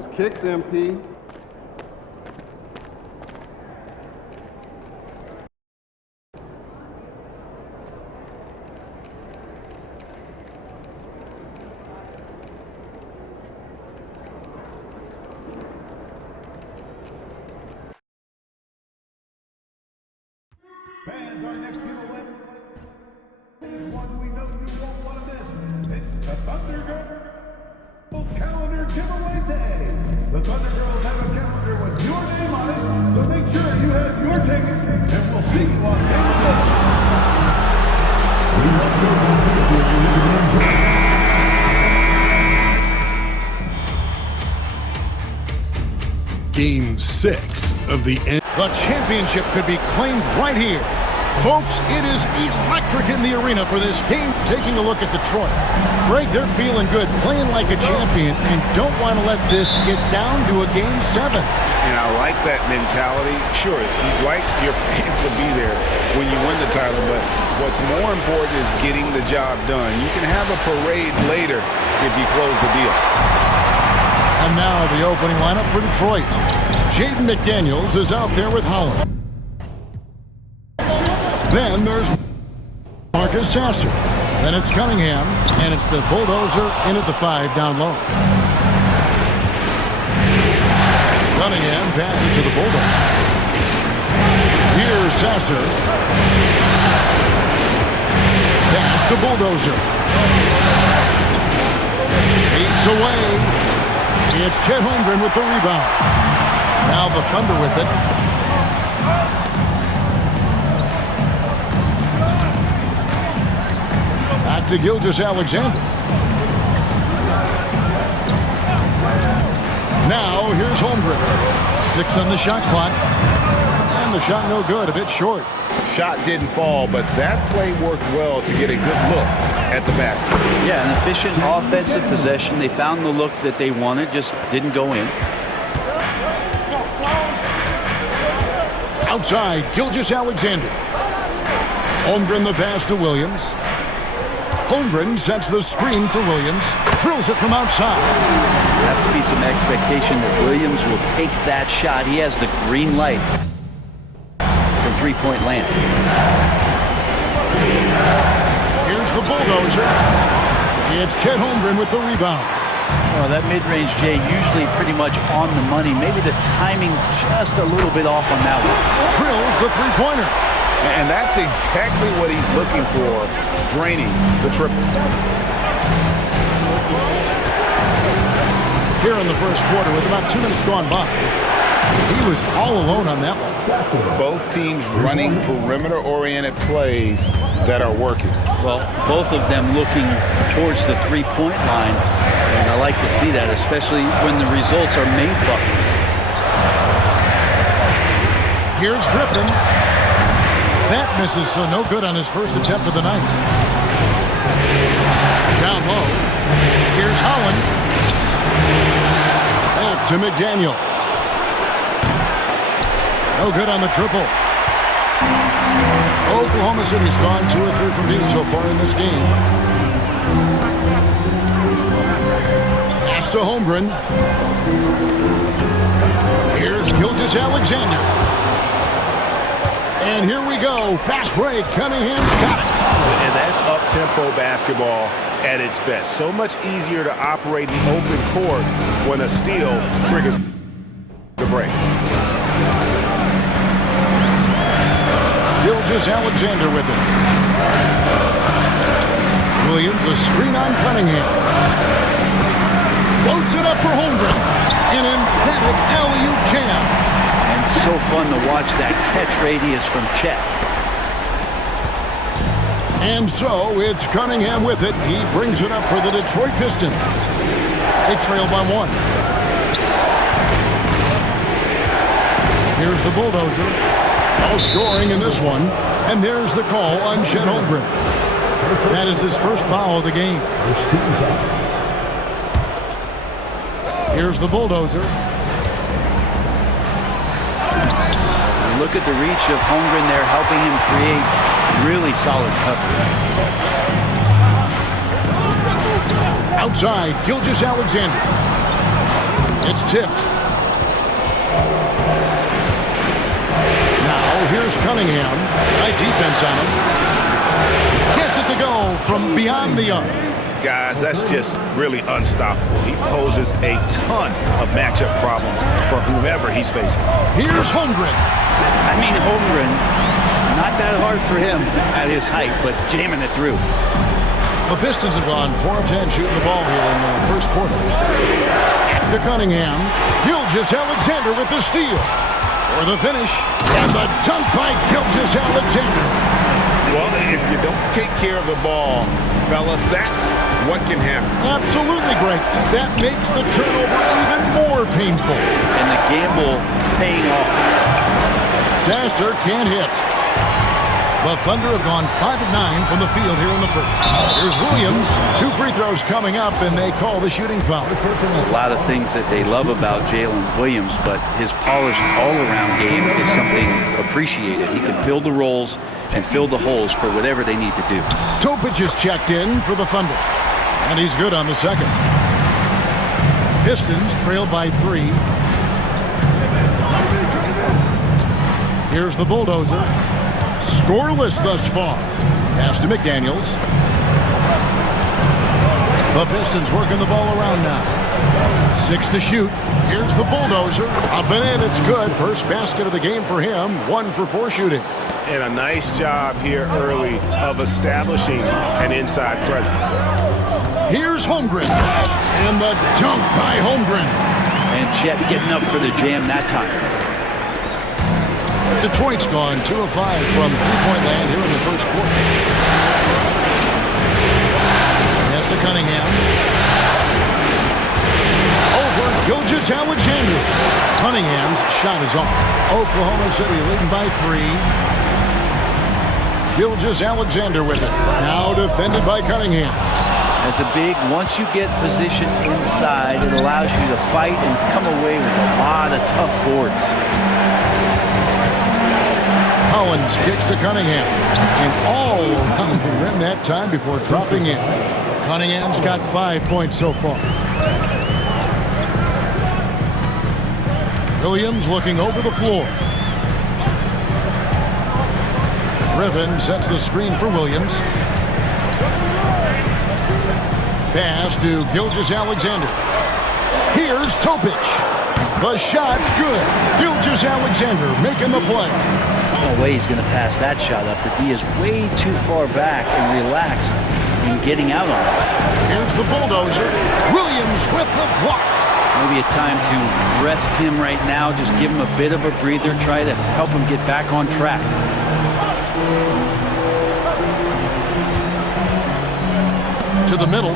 Those kicks, MP. Fans, our next giveaway is one we know you won't want to miss. It's the Thunder Girls Calendar Giveaway Day. The Thunder Girls have a calendar with your name on it, so make sure you have your tickets, and we'll see you on Game 6 of the end. The championship could be claimed right here. Folks, it is electric in the arena for this game. Taking a look at Detroit. Greg, they're feeling good, playing like a champion, and don't want to let this get down to a Game 7. And I like that mentality. Sure, you'd like your fans to be there when you win the title, but what's more important is getting the job done. You can have a parade later if you close the deal. And now the opening lineup for Detroit. Jaden McDaniels is out there with Holland. Then there's Marcus Sasser. Then it's Cunningham, and it's the Bulldozer in at the 5 down low. Cunningham passes to the Bulldozer. Here's Sasser. Pass to Bulldozer. Fades away. It's Chet Holmgren with the rebound. Now the Thunder with it. Back to Gilgeous-Alexander. Now here's Holmgren. 6 on the shot clock. And the shot no good, a bit short. Shot didn't fall, but that play worked well to get a good look at the basket. Yeah, an efficient offensive possession. They found the look that they wanted, just didn't go in. Outside, Gilgeous-Alexander. Holmgren the pass to Williams. Holmgren sets the screen for Williams. Drills it from outside. There has to be some expectation that Williams will take that shot. He has the green light from three-point land. Here's the Bulldozer. It's Chet Holmgren with the rebound. Oh, that mid-range, Jay, usually pretty much on the money. Maybe the timing just a little bit off on that one. Drills the three-pointer. And that's exactly what he's looking for, draining the triple. Here in the first quarter with about 2 minutes gone by. He was all alone on that one. Both teams running perimeter-oriented plays that are working. Well, both of them looking towards the three-point line. And I like to see that, especially when the results are made buckets. Here's Griffin. That misses, so no good on his first attempt of the night. Down low. Here's Holland. Back to McDaniel. No good on the triple. Oklahoma City's gone 2 or 3 from deep so far in this game. Pass to Holmgren. Here's Gilgeous-Alexander. And here we go. Fast break. Cunningham's got it. And that's up-tempo basketball at its best. So much easier to operate in the open court when a steal triggers the break. Gilgeous-Alexander with it. Williams, a screen on Cunningham. Floats it up for Holmgren. An emphatic alley-oop jam. And so fun to watch that catch radius from Chet. And so it's Cunningham with it. He brings it up for the Detroit Pistons. They trail by 1. Here's the Bulldozer. No scoring in this one. And there's the call on Chet Holmgren. That is his first foul of the game. Here's the Bulldozer. Look at the reach of Holmgren there, helping him create really solid coverage. Outside, Gilgeous-Alexander. It's tipped. Now here's Cunningham. Tight defense on him. Gets it to go from beyond the arc. Guys, that's just really unstoppable. He poses a ton of matchup problems for whomever he's facing. Here's Holmgren. I mean, Holmgren, not that hard for him at his height, but jamming it through. The Pistons have gone 4 of 10 shooting the ball here in the first quarter. To Cunningham. Gilgeous-Alexander with the steal. For the finish. And the dunk by Gilgeous-Alexander. Well, if you don't take care of the ball, fellas, that's what can happen. Absolutely, Greg. That makes the turnover even more painful. And the gamble paying off. Sasser can't hit. The Thunder have gone 5 of 9 from the field here in the first. Here's Williams. 2 free throws coming up, and they call the shooting foul. A lot of things that they love about Jalen Williams, but his polished all-around game is something appreciated. He can fill the roles and fill the holes for whatever they need to do. Topic is checked in for the Thunder, and he's good on the second. Pistons trail by 3. Here's the bulldozer. Scoreless thus far. Pass to McDaniels. The Pistons working the ball around now. 6 to shoot. Here's the bulldozer. Up and in. It's good. First basket of the game for him. 1 for 4 shooting. And a nice job here early of establishing an inside presence. Here's Holmgren. And the dunk by Holmgren. And Chet getting up for the jam that time. Detroit's gone 2 of 5 from three-point land here in the first quarter. Pass to Cunningham. Over Gilgeous-Alexander. Cunningham's shot is off. Oklahoma City leading by 3. Gilgeous-Alexander with it. Now defended by Cunningham. As a big, once you get positioned inside, it allows you to fight and come away with a lot of tough boards. Collins kicks to Cunningham. And all around the rim that time before dropping in. Cunningham's got 5 points so far. Williams looking over the floor. Griffin sets the screen for Williams. Pass to Gilgeous-Alexander. Here's Topic. The shot's good. Gilgeous-Alexander making the play. No way he's going to pass that shot up. The D is way too far back and relaxed in getting out on it. Here's the bulldozer. Williams with the block. Maybe a time to rest him right now. Just give him a bit of a breather. Try to help him get back on track. To the middle.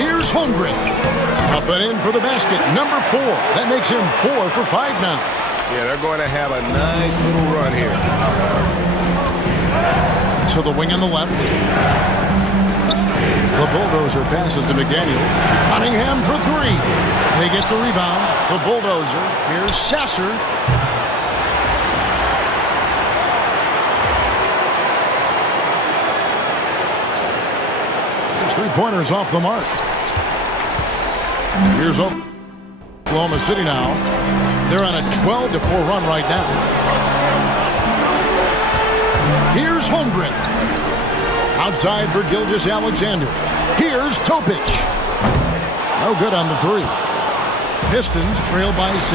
Here's Holmgren. Up and in for the basket. Number 4. That makes him 4 for 5 now. Yeah, they're going to have a nice little run here. To the wing on the left. The bulldozer passes to McDaniels. Cunningham for 3. They get the rebound. The bulldozer. Here's Sasser. There's 3-pointers off the mark. Here's Oklahoma City now. They're on a 12-4 run right now. Here's Holmgren. Outside for Gilgeous-Alexander. Here's Topic. No good on the 3. Pistons trail by 6.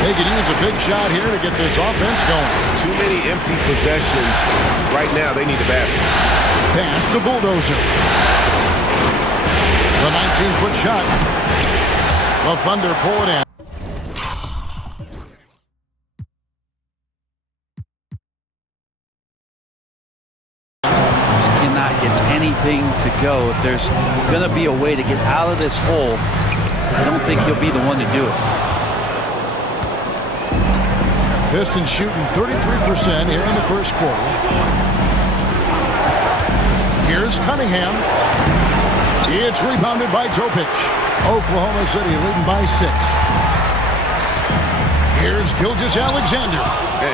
They could use a big shot here to get this offense going. Too many empty possessions. Right now, they need a basket. Pass the bulldozer. The 19-foot shot. The Thunder pull it in. Anything to go. If there's going to be a way to get out of this hole, I don't think he'll be the one to do it. Pistons shooting 33% here in the first quarter. Here's Cunningham. It's rebounded by Topic. Oklahoma City leading by 6. Here's Gilgeous-Alexander.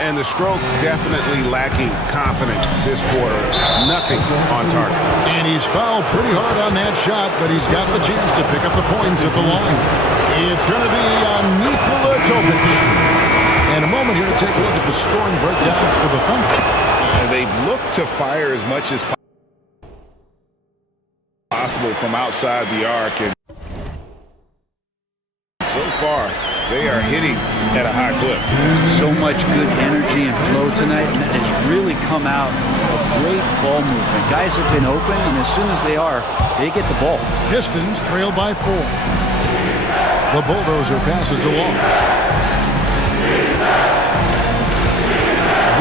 And the stroke definitely lacking confidence this quarter. Nothing on target. And he's fouled pretty hard on that shot, but he's got the chance to pick up the points at the line. It's going to be Nikola Jokic. And a moment here to take a look at the scoring breakdown for the Thunder. They've looked to fire as much as possible from outside the arc. And so far, they are hitting at a high clip. So much good energy and flow tonight, and that has really come out of great ball movement. Guys have been open, and as soon as they are, they get the ball. Pistons trail by 4. The bulldozer passes to Long.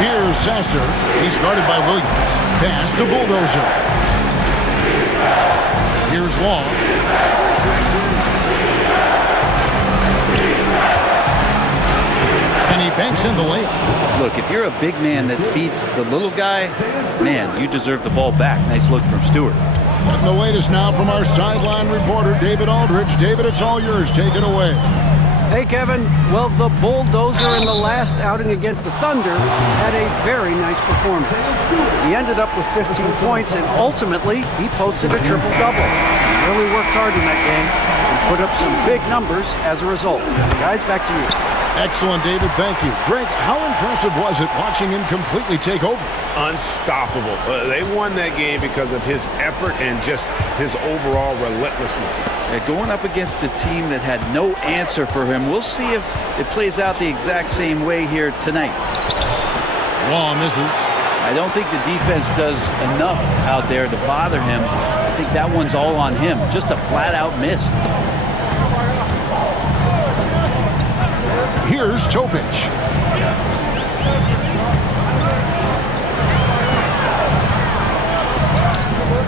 Here's Sasser. He's guarded by Williams. Pass to Bulldozer. Here's Long. And he banks in the layup. Look, if you're a big man that feeds the little guy, man, you deserve the ball back. Nice look from Stewart. And the latest now from our sideline reporter, David Aldridge. David, it's all yours. Take it away. Hey, Kevin. Well, the bulldozer in the last outing against the Thunder had a very nice performance. He ended up with 15 points, and ultimately, he posted a triple-double. He really worked hard in that game and put up some big numbers as a result. Guys, back to you. Excellent, David. Thank you. Greg, how impressive was it watching him completely take over? Unstoppable. They won that game because of his effort and just his overall relentlessness. Going up against a team that had no answer for him, we'll see if it plays out the exact same way here tonight. Law misses. I don't think the defense does enough out there to bother him. I think that one's all on him. Just a flat-out miss. Here's Topic.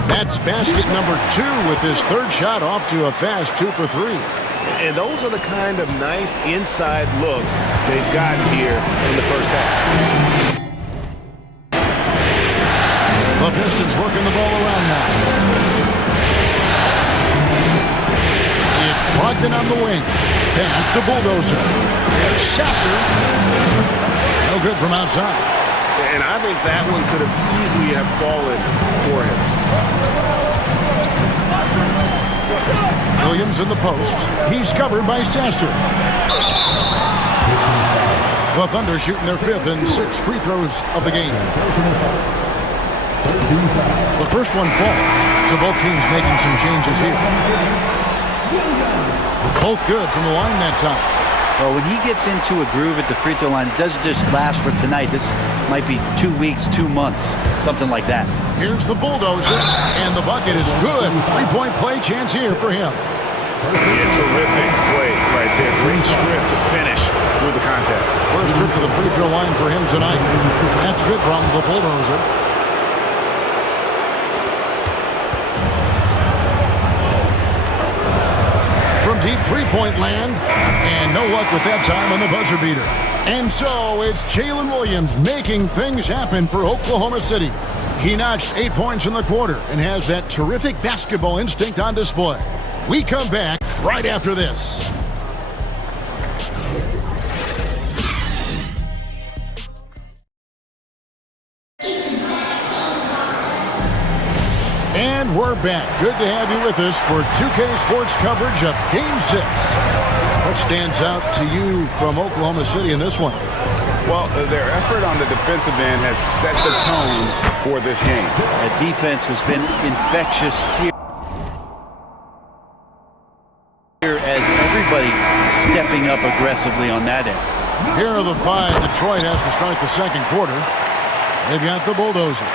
That's basket number 2 with his third shot off to a fast 2 for 3. And those are the kind of nice inside looks they've gotten here in the first half. The Pistons working the ball around now. It's Brogdon on the wing. Pass to Bulldozer. There's Sasser. No good from outside. And I think that one could have easily have fallen for him. Williams in the post. He's covered by Sasser. The Thunder shooting their 5th and 6th free throws of the game. The first one falls, so both teams making some changes here. Both good from the line that time. Well, when he gets into a groove at the free throw line, it doesn't just last for tonight. This might be 2 weeks, 2 months, something like that. Here's the bulldozer, and the bucket is good. 3-point play chance here for him. Yeah, terrific play right there. Great strip to finish through the contact. First trip to the free throw line for him tonight. That's good from the bulldozer. From deep three-point land, and no luck with that time on the buzzer beater. And so it's Jalen Williams making things happen for Oklahoma City. He notched 8 points in the quarter and has that terrific basketball instinct on display. We come back right after this. And we're back. Good to have you with us for 2K Sports coverage of Game 6. What stands out to you from Oklahoma City in this one? Well, their effort on the defensive end has set the tone for this game. That defense has been infectious here as everybody stepping up aggressively on that end. Here are the 5 Detroit has to start the second quarter. They've got the bulldozer.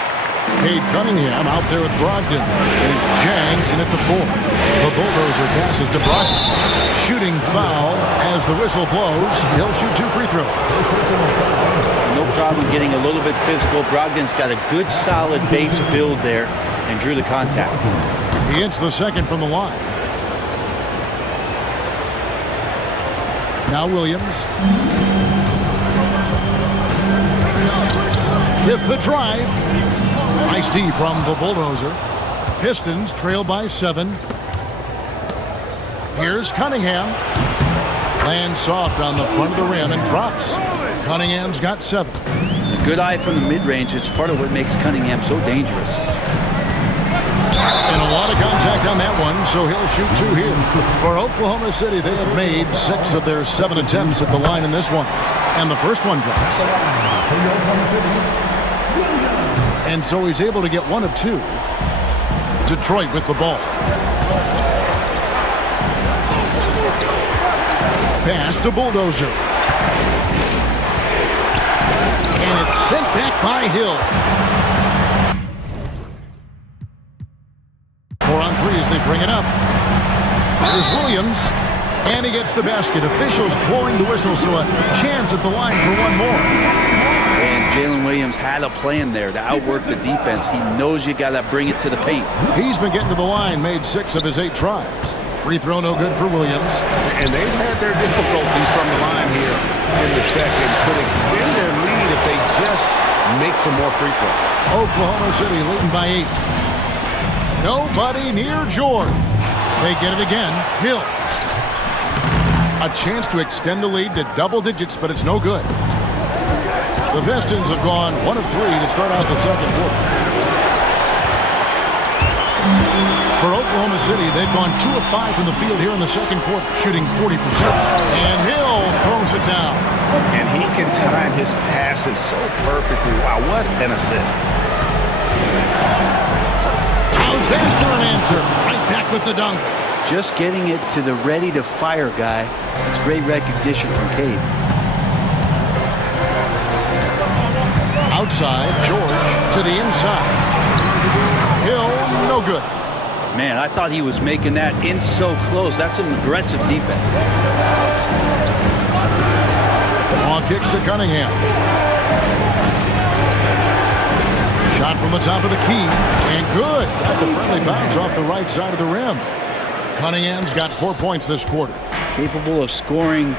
Cade Cunningham out there with Brogdon. And it's Jang in at the 4. The bulldozer passes to Brogdon. Shooting foul as the whistle blows. He'll shoot 2 free throws. No problem getting a little bit physical. Brogdon's got a good solid base build there and drew the contact. He hits the second from the line. Now Williams. With the drive. Nice D from the bulldozer. Pistons trail by 7. Here's Cunningham. Lands soft on the front of the rim and drops. Cunningham's got 7. A good eye from the mid-range. It's part of what makes Cunningham so dangerous. And a lot of contact on that one, so he'll shoot 2 here. For Oklahoma City, they have made 6 of their 7 attempts at the line in this one. And the first one drops. And so he's able to get 1 of 2. Detroit with the ball. Pass to Bulldozer. And it's sent back by Hill. 4 on 3 as they bring it up. Here's Williams. And he gets the basket. Officials blowing the whistle, so a chance at the line for 1 more. And Jalen Williams had a plan there to outwork the defense. He knows you got to bring it to the paint. He's been getting to the line, made 6 of his 8 tries. Free throw no good for Williams. And they've had their difficulties from the line here in the second. Could extend their lead if they just make some more free throws. Oklahoma City leading by 8. Nobody near George. They get it again. Hill. A chance to extend the lead to double digits, but it's no good. The Pistons have gone 1 of 3 to start out the second quarter. For Oklahoma City, they've gone 2 of 5 from the field here in the second quarter, shooting 40%. And Hill throws it down. And he can time his passes so perfectly. Wow, what an assist. How's that for an answer? Right back with the dunk. Just getting it to the ready-to-fire guy. It's great recognition from Cade. Outside, George to the inside. Hill, no good. Man, I thought he was making that in so close. That's some aggressive defense. Ball kicks to Cunningham. Shot from the top of the key. And good. Got the friendly bounce off the right side of the rim. Cunningham's got 4 points this quarter. Capable of scoring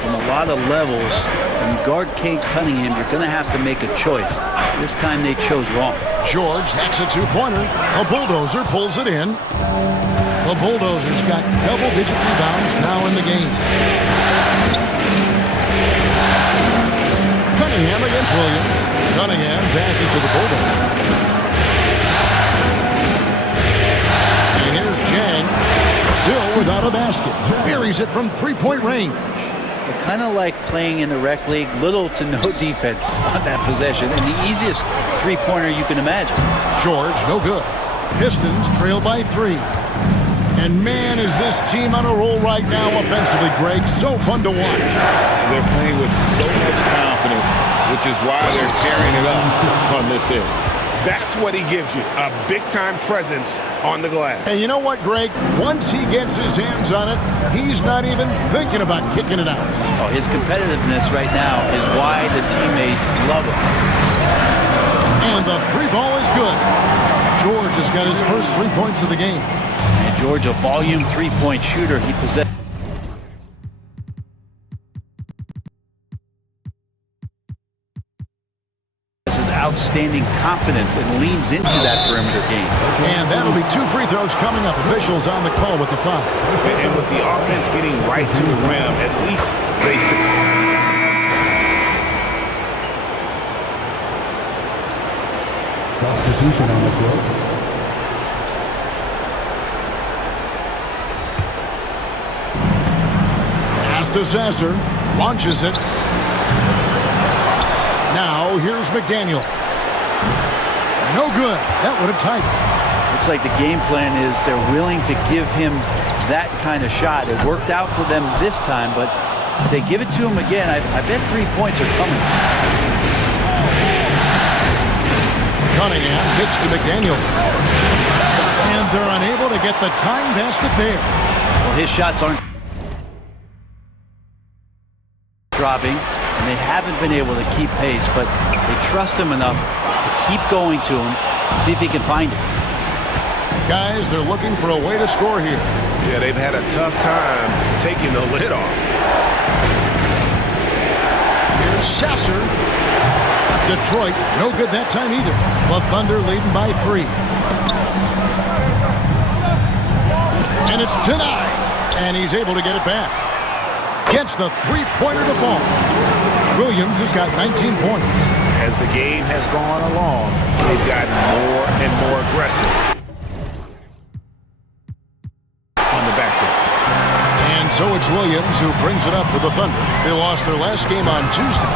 from a lot of levels. When you guard Cade Cunningham, you're going to have to make a choice. This time they chose wrong. George, that's a 2-pointer. A Bulldozer pulls it in. The Bulldozer's got double-digit rebounds now in the game. Cunningham against Williams. Cunningham passes to the Bulldozer. And here's Jang, still without a basket. Buries it from 3-point range. They're kind of like playing in the rec league, little to no defense on that possession, and the easiest three-pointer you can imagine. George, no good. Pistons trail by 3. And man, is this team on a roll right now offensively, Greg. So fun to watch. They're playing with so much confidence, which is why they're tearing it up on this end. That's what he gives you, a big-time presence on the glass. And you know what, Greg? Once he gets his hands on it, he's not even thinking about kicking it out. Oh, his competitiveness right now is why the teammates love him. And the 3-ball is good. George has got his first 3 points of the game. And George, a volume 3-point shooter. He possesses outstanding confidence and leans into that perimeter game. And that'll be 2 free throws coming up. Officials on the call with the foul. And with the offense getting right to the rim, at least they see. Substitution on the court. Pass to Sasser. Launches it. Now here's McDaniel. No good. That would have tied it. Looks like the game plan is they're willing to give him that kind of shot. It worked out for them this time, but if they give it to him again, I bet 3 points are coming. Cunningham kicks to McDaniel. And they're unable to get the tying basket there. Well, his shots aren't dropping, and they haven't been able to keep pace, but they trust him enough to keep going to him, see if he can find it. Guys, they're looking for a way to score here. Yeah, they've had a tough time taking the lid off. Here's Sasser. Detroit, no good that time either. The Thunder leading by 3. And it's denied. And he's able to get it back. Gets the three-pointer to fall. Williams has got 19 points. As the game has gone along, they've gotten more and more aggressive on the back end. And so it's Williams who brings it up for the Thunder. They lost their last game on Tuesday.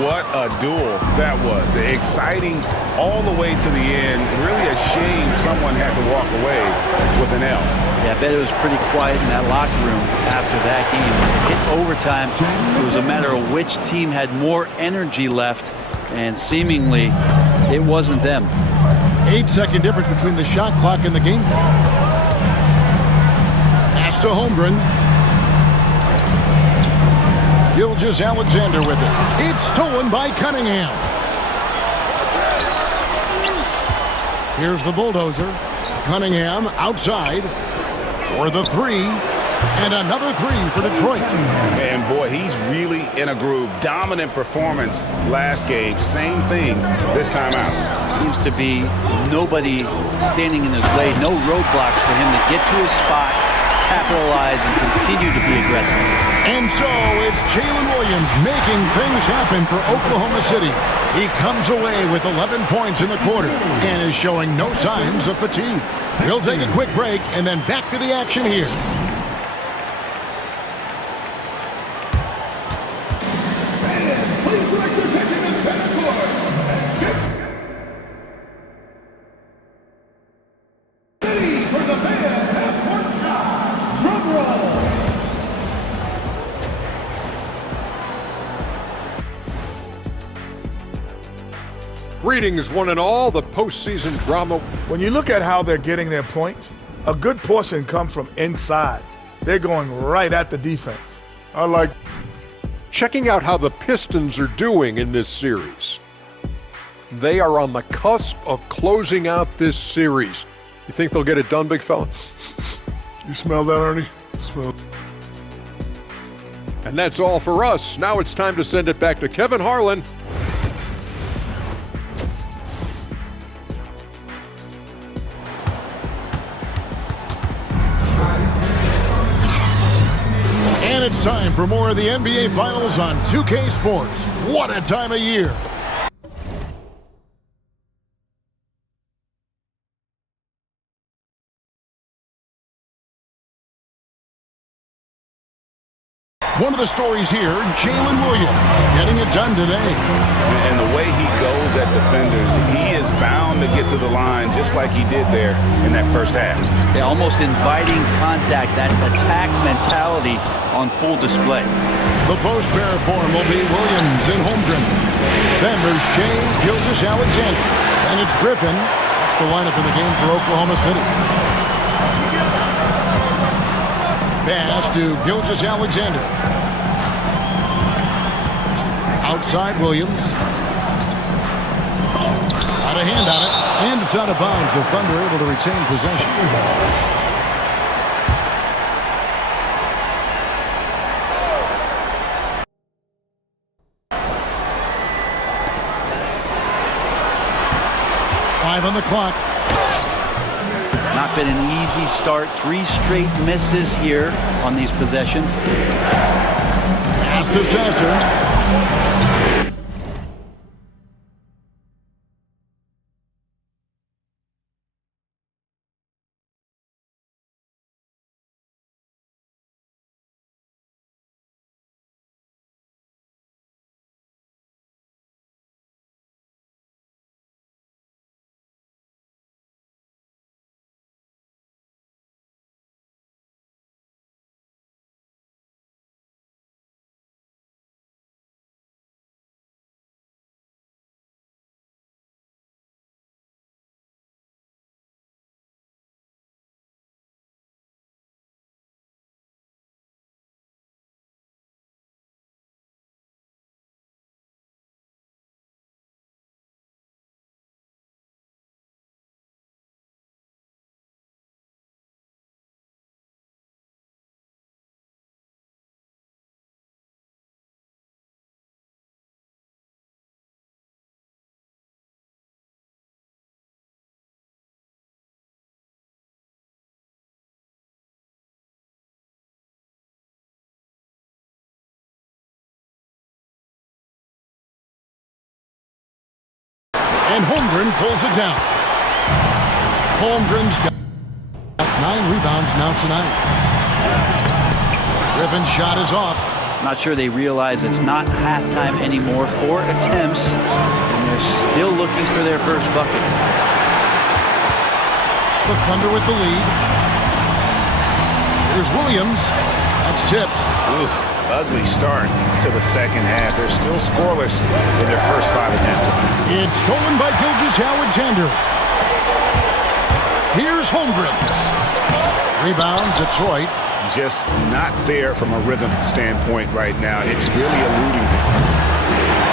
What a duel that was. Exciting all the way to the end. Really a shame someone had to walk away with an L. Yeah, I bet it was pretty quiet in that locker room after that game. When it hit overtime, it was a matter of which team had more energy left, and seemingly it wasn't them. 8-second difference between the shot clock and the game clock. Pass to Holmgren. Gilgeous-Alexander with it. It's stolen by Cunningham. Here's the bulldozer. Cunningham outside for the three. And another three for Detroit. And boy, he's really in a groove. Dominant performance last game. Same thing this time out. Seems to be nobody standing in his way. No roadblocks for him to get to his spot, capitalize, and continue to be aggressive. And so it's Jalen Williams making things happen for Oklahoma City. He comes away with 11 points in the quarter and is showing no signs of fatigue. We'll take a quick break and then back to the action here. Please direct your attention to center court. Ready for the fan half-court shot. Drum roll. Greetings, one and all. The postseason drama. When you look at how they're getting their points, a good portion comes from inside. They're going right at the defense. I like Checking out how the Pistons are doing in this series. They are on the cusp of closing out this series. You think they'll get it done, big fella? You smell that, Ernie? Smell. And that's all for us. Now it's time to send it back to Kevin Harlan. And it's time for more of the NBA Finals on 2K Sports. What a time of year. One of the stories here, Jalen Williams getting it done today. And the way he goes at defenders, he is bound to get to the line just like he did there in that first half. Yeah, almost inviting contact, that attack mentality on full display. The post pair form will be Williams and Holmgren. Then there's Shea Gilgeous-Alexander. And it's Griffin. That's the lineup in the game for Oklahoma City. Pass to Gilgeous-Alexander. Outside Williams. Got a hand on it. And it's out of bounds. The Thunder able to retain possession. Five on the clock. Not been an easy start. 3 straight misses here on these possessions. Pass to Sasser. And Holmgren pulls it down. Holmgren's got 9 rebounds now tonight. Griffin's shot is off. Not sure they realize it's not halftime anymore. 4 attempts, and they're still looking for their first bucket. The Thunder with the lead. Here's Williams. That's tipped. Oof, ugly start to the second half. They're still scoreless in their first 5 attempts. It's stolen by Gilgeous-Alexander. Here's Holmgren. Rebound, Detroit. Just not there from a rhythm standpoint right now. It's really eluding him.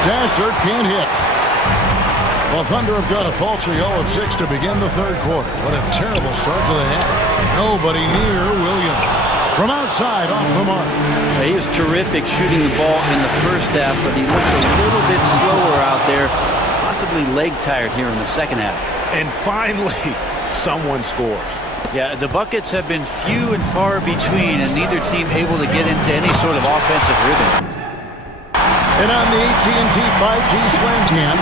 Sasser can't hit. Well, Thunder have got a paltry 0 of 6 to begin the third quarter. What a terrible start to the half. Nobody near Williams. From outside, off the mark. He was terrific shooting the ball in the first half, but he looks a little bit slower out there, possibly leg tired here in the second half. And finally, someone scores. Yeah, the buckets have been few and far between, and neither team able to get into any sort of offensive rhythm. And on the AT&T 5G Slam Cam,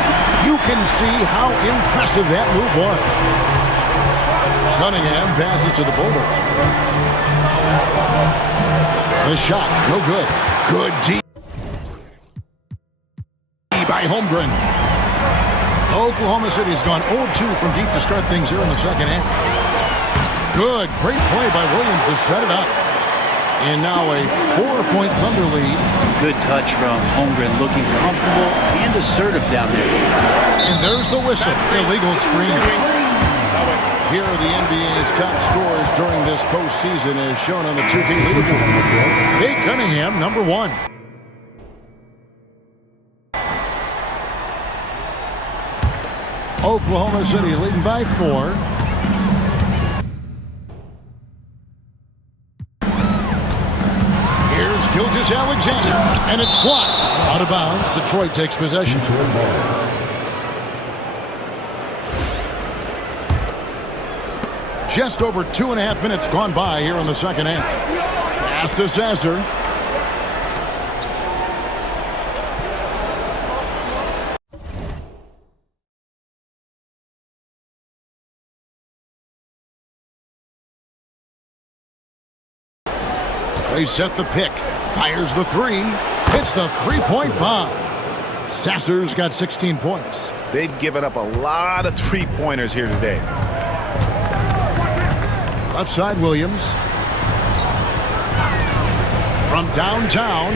you can see how impressive that move was. Cunningham passes to the Bulldozer. The shot, no good. Good D by Holmgren. Oklahoma City has gone 0-2 from deep to start things here in the second half. Good, great play by Williams to set it up. And now a 4-point Thunder lead. Good touch from Holmgren, looking comfortable and assertive down there. And there's the whistle. Illegal screen. Here are the NBA's top scorers during this postseason as shown on the 2K leaderboard. Kate Cunningham, number 1. Oklahoma City leading by 4. Here's Gilgeous-Alexander, and it's blocked. Out of bounds, Detroit takes possession. Just over 2.5 minutes gone by here in the second half. Pass to Sasser. They set the pick. Fires the 3. Hits the 3-point bomb. Sasser's got 16 points. They've given up a lot of 3-pointers here today. Left side, Williams. From downtown,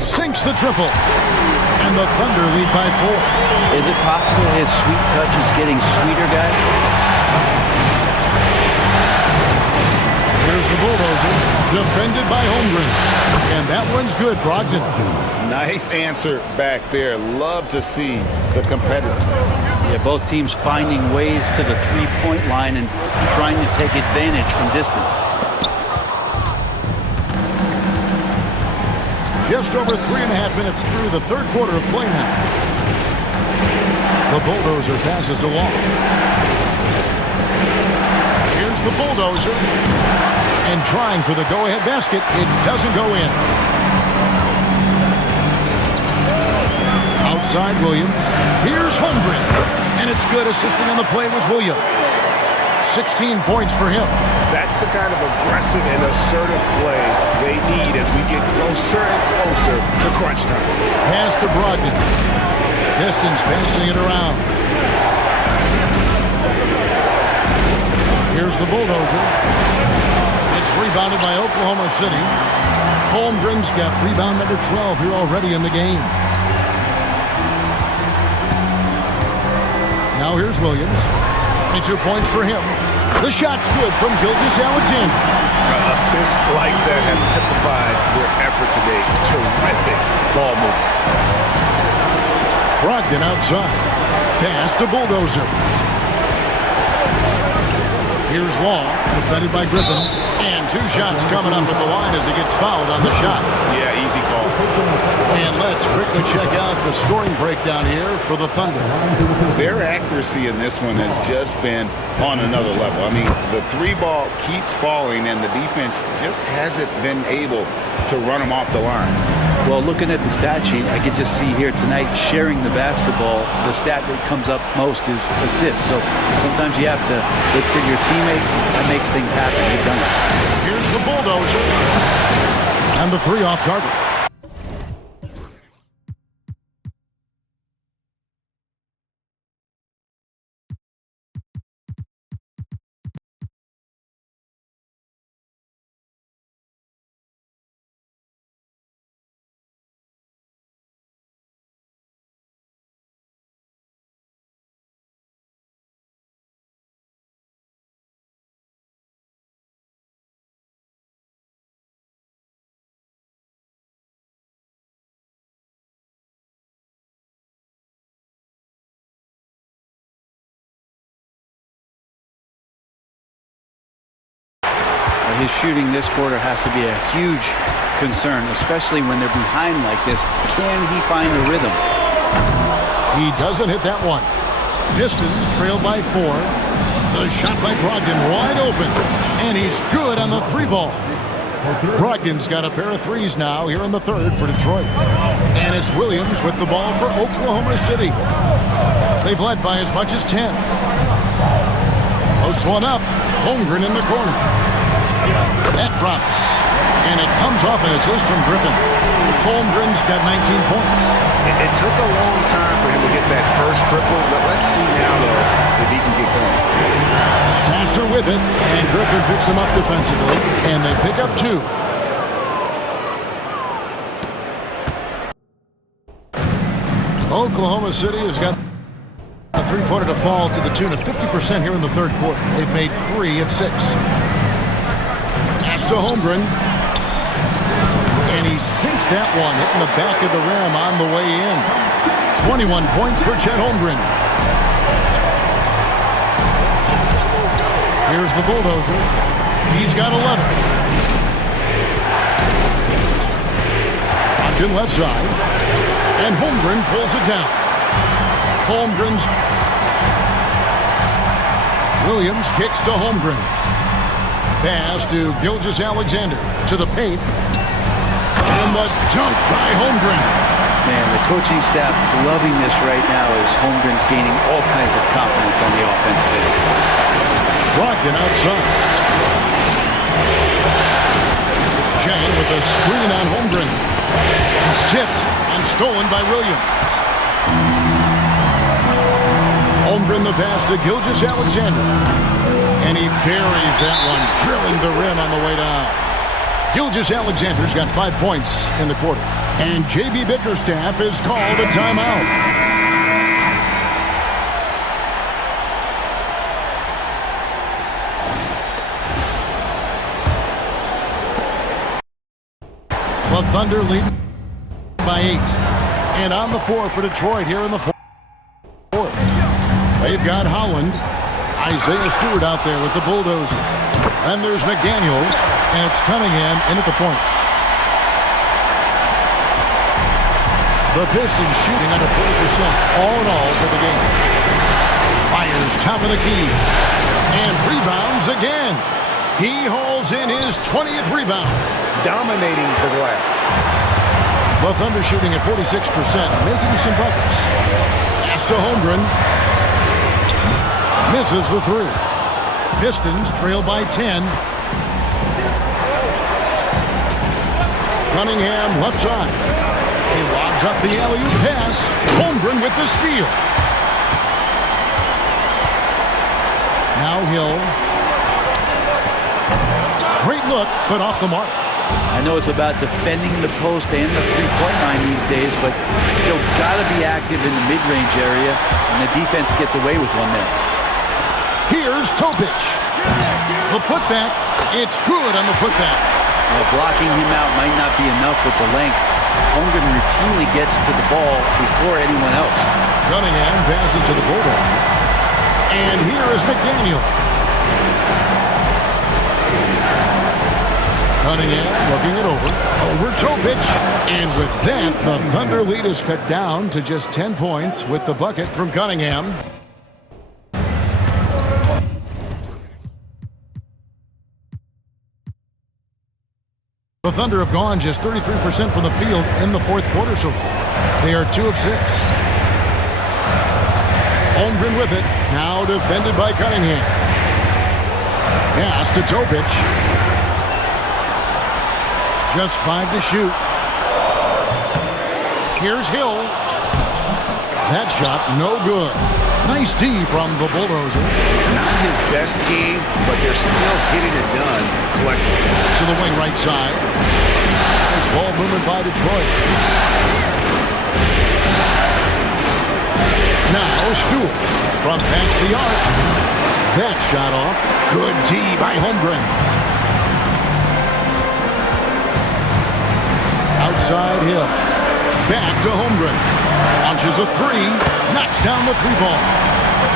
sinks the triple. And the Thunder lead by 4. Is it possible his sweet touch is getting sweeter, guys? Here's the Bulldozer, defended by Holmgren. And that one's good, Brogdon. Nice answer back there. Love to see the competitors. Yeah, both teams finding ways to the 3-point line and trying to take advantage from distance. Just over 3.5 minutes through the third quarter of play now. The Bulldozer passes to Long. Here's the Bulldozer. And trying for the go-ahead basket. It doesn't go in. Outside Williams. Here's Holmgren. And it's good. Assisting on the play was Williams. 16 points for him. That's the kind of aggressive and assertive play they need as we get closer and closer to crunch time. Pass to Brogdon. Pistons passing it around. Here's the Bulldozer. It's rebounded by Oklahoma City. Holmgren's got rebound number 12 here already in the game. Now here's Williams. 22 points for him. The shot's good from Gilgeous-Alexander. Assists like that have typified their effort today. Terrific ball movement. Brogdon outside. Pass to Bulldozer. Here's Long, defended by Griffin. And 2 shots coming up at the line as he gets fouled on the shot. Yeah, easy call. And let's quickly check out the scoring breakdown here for the Thunder. Their accuracy in this one has just been on another level. I mean, the 3 ball keeps falling, and the defense just hasn't been able to run them off the line. Well, looking at the stat sheet, I could just see here tonight sharing the basketball. The stat that comes up most is assists. So sometimes you have to look for your teammate. That makes things happen. You've done it. Here's the bulldozer. And the three off target. His shooting this quarter has to be a huge concern, especially when they're behind like this. Can he find a rhythm? He doesn't hit that one. Pistons trail by 4. The shot by Brogdon wide open. And he's good on the three ball. Brogdon's got a pair of threes now here in the third for Detroit. And it's Williams with the ball for Oklahoma City. They've led by as much as 10. Floats one up. Holmgren in the corner. That drops. And it comes off an assist from Griffin. Holmgren's got 19 points. It took a long time for him to get that first triple, but let's see now, though, if he can get going. Sasser with it, and Griffin picks him up defensively, and they pick up 2. Oklahoma City has got a three-pointer to fall to the tune of 50% here in the third quarter. They've made 3 of 6. Pass to Holmgren. And he sinks that one, hitting the back of the rim on the way in. 21 points for Chet Holmgren. Here's the bulldozer. He's got 11. Ogden left side. And Holmgren pulls it down. Holmgren's. Williams kicks to Holmgren. Pass to Gilgeous-Alexander. To the paint. And the dunk by Holmgren. Man, the coaching staff loving this right now as Holmgren's gaining all kinds of confidence on the offensive end. Brogdon outside. Chang with a screen on Holmgren. It's tipped and stolen by Williams. Holmgren the pass to Gilgeous-Alexander. And he buries that one, drilling the rim on the way down. Gilgeous-Alexander's got 5 points in the quarter. And J.B. Bickerstaff is called a timeout. The Thunder lead by 8. And on the floor for Detroit here in the fourth. They've got Holland. Isaiah Stewart out there with the bulldozer. And there's McDaniels. And it's Cunningham in at the point. The Pistons shooting under 40% all in all for the game. Fires top of the key. And rebounds again. He hauls in his 20th rebound. Dominating the glass. The Thunder shooting at 46%, making some buckets. Pass to Holmgren. Misses the 3. Pistons trail by 10. Cunningham left side. He lobs up the alley-oop pass. Holmgren with the steal. Now Hill. Great look, but off the mark. I know it's about defending the post and the three-point line these days, but still got to be active in the mid-range area, and the defense gets away with one there. Here's Topic. The putback. It's good on the putback. Now, blocking him out might not be enough with the length. Holmgren routinely gets to the ball before anyone else. Cunningham passes to the bulldozer. And here is McDaniel. Cunningham looking it over Topic. And with that, the Thunder lead is cut down to just 10 points with the bucket from Cunningham. The Thunder have gone just 33% from the field in the fourth quarter so far. They are 2 of 6. Holmgren with it. Now defended by Cunningham. Pass to Topic. Just 5 to shoot. Here's Hill. That shot no good. Nice D from the Bulldozer. Not his best game, but they're still getting it done collectively. To the wing right side. Nice ball movement by Detroit. Now Stewart from past the arc. That shot off. Good D by Holmgren. Outside Hill. Back to Holmgren. Launches a 3. Knocks down the 3-ball.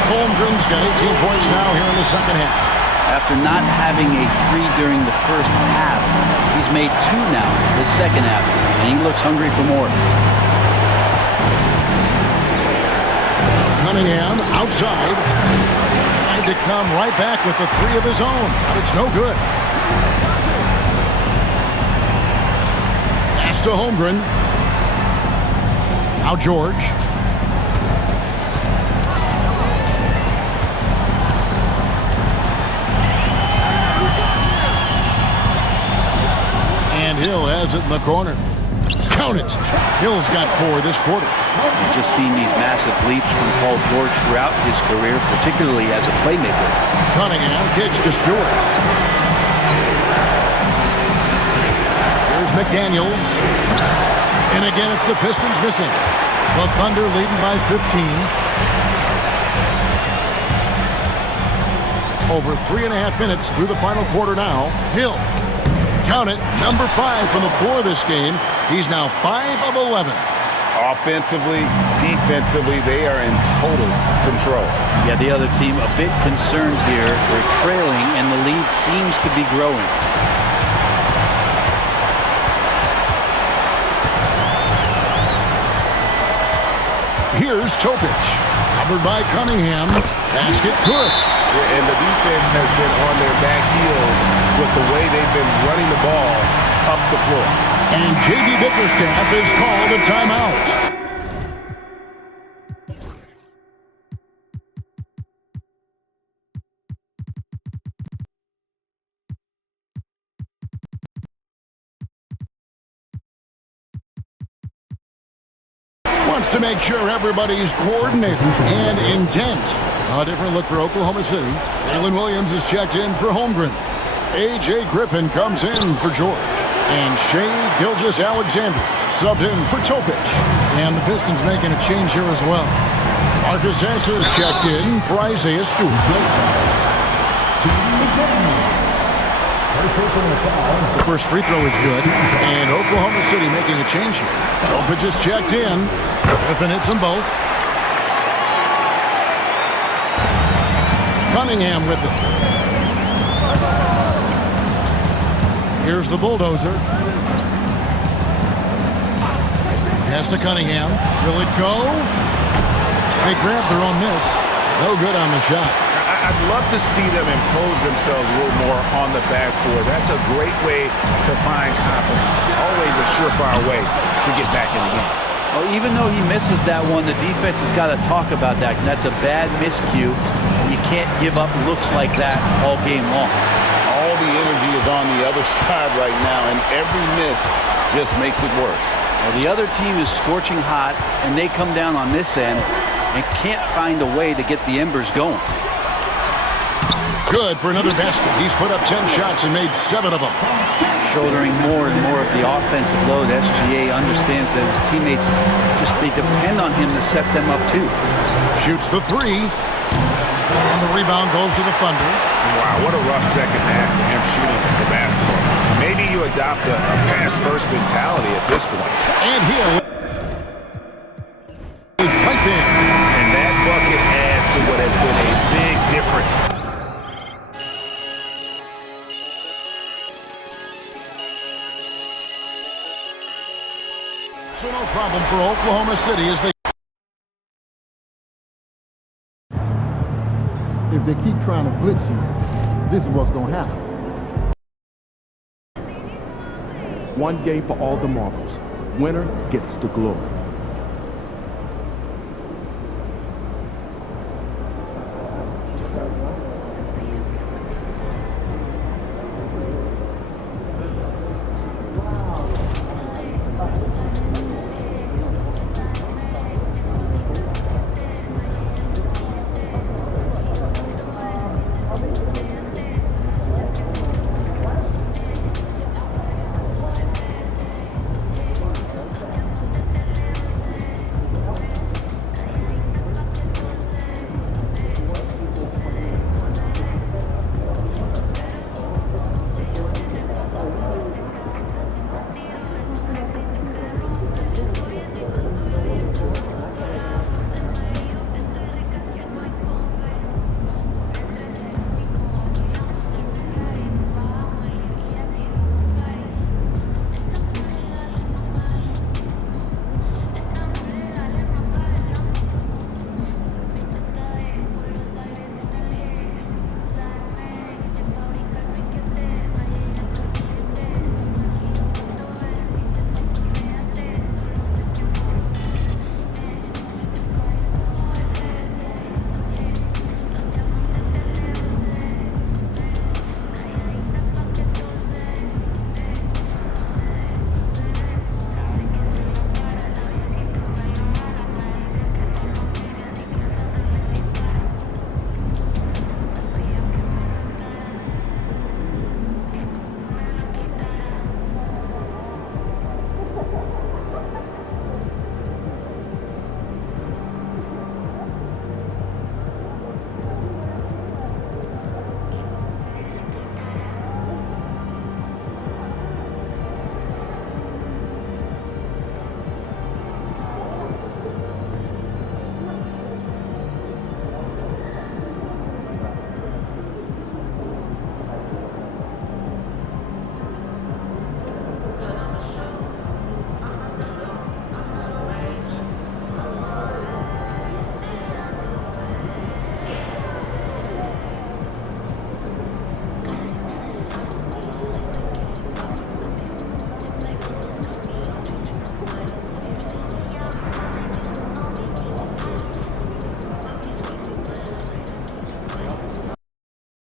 Holmgren's got 18 points now here in the second half. After not having a 3 during the first half, he's made 2 now in the second half, and he looks hungry for more. Cunningham outside. Tried to come right back with the 3 of his own, but it's no good. Pass to Holmgren. Now George. And Hill has it in the corner. Count it. Hill's got 4 this quarter. We've just seen these massive leaps from Paul George throughout his career, particularly as a playmaker. Cunningham kicks to Stewart. Here's McDaniels. And again, it's the Pistons missing. The Thunder leading by 15. Over 3.5 minutes through the final quarter now. Hill. Count it. Number 5 from the floor this game. He's now 5 of 11. Offensively, defensively, they are in total control. Yeah, the other team a bit concerned here. They're trailing, and the lead seems to be growing. Here's Topic. Covered by Cunningham. Basket good. And the defense has been on their back heels with the way they've been running the ball up the floor. And J.B. Bickerstaff has called a timeout. Wants to make sure everybody's coordinated and intent. A different look for Oklahoma City. Jalen Williams is checked in for Holmgren. A.J. Griffin comes in for George. And Shea Gilgeous-Alexander subbed in for Topic. And the Pistons making a change here as well. Marcus Hess is checked in for Isaiah Stewart. The first free throw is good. And Oklahoma City making a change here. Topic is checked in. Griffin hits them both. Cunningham with it. Here's the Bulldozer. Pass to Cunningham. Will it go? They grab their own miss. No good on the shot. I'd love to see them impose themselves a little more on the backboard. That's a great way to find confidence. Always a surefire way to get back in the game. Well, even though he misses that one, the defense has got to talk about that. That's a bad miscue. You can't give up looks like that all game long. All the energy is on the other side right now, and every miss just makes it worse. Well, the other team is scorching hot, and they come down on this end and can't find a way to get the embers going. Good for another basket. He's put up 10 shots and made 7 of them. Shouldering more and more of the offensive load, SGA understands that his teammates they depend on him to set them up too. Shoots the 3. And the rebound goes to the Thunder. Wow, what a rough second half for him shooting the basketball. Maybe you adopt a pass-first mentality at this point. And Hill is right there. And that bucket adds to what has been a big difference. So no problem for Oklahoma City as they... If they keep trying to blitz you, this is what's going to happen. One game for all the marbles. Winner gets the glory.